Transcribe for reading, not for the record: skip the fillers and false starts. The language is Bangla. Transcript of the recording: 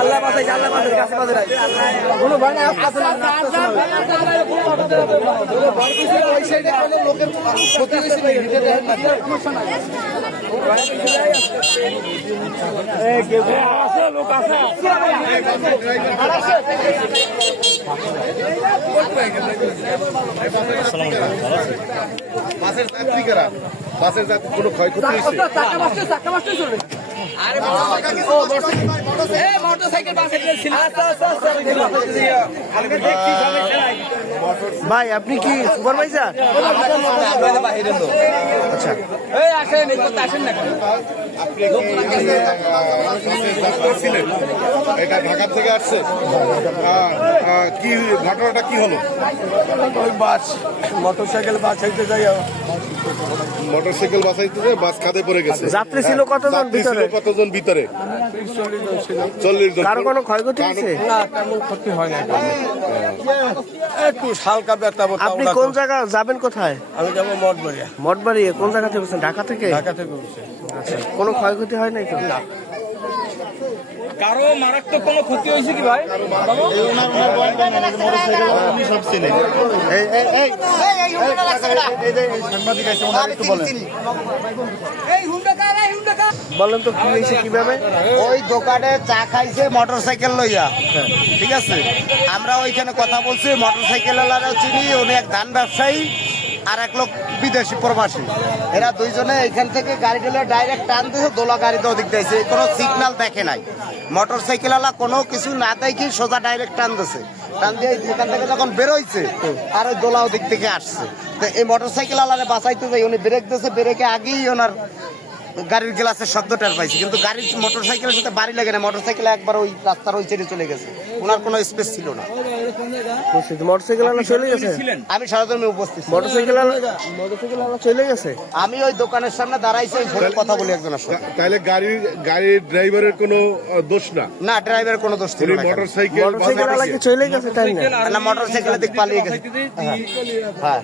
আল্লাহ বাঁচাইছে, আল্লাহ বাঁচাইছে, গাছে বাঁধে নাই কোনো ভয় নাই। লোক আছে বাসের যাত্রীরা বাসের যাত্রী কোনো ক্ষয়ক্ষতি হয়েছে? ভাই আপনি কি সুপারভাইজার? আচ্ছা ছিলেন, এটা ঢাকা থেকে আসছে। কি ঘটনাটা কি হলো? ওই বাস মোটরসাইকেল বাঁচাইতে যাই, মোটরসাইকেল বাসাইতে যে বাস খাদে পড়ে গেছে। যাত্রী ছিল কতজন যাত্রী ছিল ভিতরে? কতজন ভিতরে? 40 জন। কারো কোনো ক্ষয়ক্ষতি হয়েছে? না, তেমন ক্ষতি হয় না। একটু হালকা ব্যথা। আপনি কোন জায়গা যাবেন, কোথায়? আমি যাবো মঠবাড়িয়া। মঠবাড়ি কোন জায়গা থেকে বলছেন? ঢাকা থেকে? ঢাকা থেকে বলছি। আচ্ছা, কোনো ক্ষয়ক্ষতি হয় নাই তো? না। কারো মারাত্মক কোনো ক্ষতি হয়েছে কি ভাই? বলেন তো কি হয়েছে, কিভাবে? ওই দোকানে চা খাইছে মোটরসাইকেল লইয়া, ঠিক আছে। আমরা ওইখানে কথা বলছি, মোটরসাইকেল ওয়ালারা চিনি, উনি এক ধান ব্যবসায়ী আর এক লোক বিদেশি প্রবাসী। এরা দুইজনে এখান থেকে গাড়িটা ডাইরেক্ট টান দিয়েছে, দোলা গাড়িতে ওদিক দিয়েছে, কোনো সিগন্যাল দেখে নাই। মোটরসাইকেল ওয়ালা কোনো কিছু না দেখি সোজা ডাইরেক্ট টান দিয়েছে। টান দিয়ে এখান থেকে যখন বেরোইছে আর ওই দোলা ওদিক থেকে আসছে, তো এই মোটরসাইকেল ওয়ালারে বাঁচাইতে যাই উনি ব্রেক দিয়েছে, ব্রেকে আগেই ওনার গাড়ির গ্লাসের শব্দ টের পাইছি, কিন্তু গাড়ির মোটরসাইকেলের সাথে বাড়ি লাগে না। মোটরসাইকেল একবার ওই রাস্তার ওই ছেড়ে চলে গেছে, ওনার কোনো স্পেস ছিল না। মোটরসাইকেল চলে গেছে? আমি সরাসরি উপস্থিত। মোটরসাইকেল চলে গেছে? আমি ওই দোকানের সামনে দাঁড়াইছি, ওই ফোনে কথা বলি একজনের সাথে। তাহলে গাড়ির ড্রাইভারের কোনো দোষ না? না, ড্রাইভারের কোনো দোষ ছিল না। মোটরসাইকেল চলে গেছে তাই না? মোটরসাইকেলের দিক পালিয়ে গেছে। হ্যাঁ।